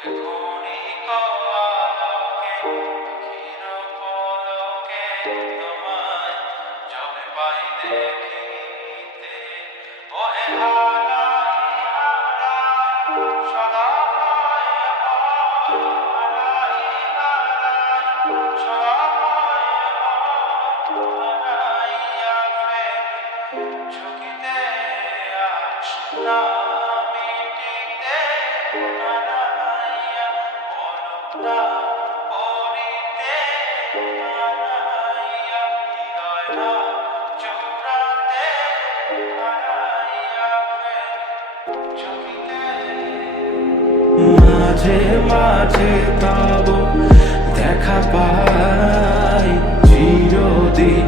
ক্ষণিক আলোকে আখির পলকে তোমায় যবে পাই দেখিতে, ওহে হারাই হারাই সদা হয় ভয়, হারাই হারাই সদা হয় ভয়, হারাইয়া ফেরি ঝুঁকিতে আশা মিটিতে, হারাইয়া অলকটা পরিতে, হারাইয়া হৃদয়টা চূড়াতে, হারাইয়া ফেরি ঝুঁকিতে। মাঝে মাঝে তব দেখা পাই চিরদিন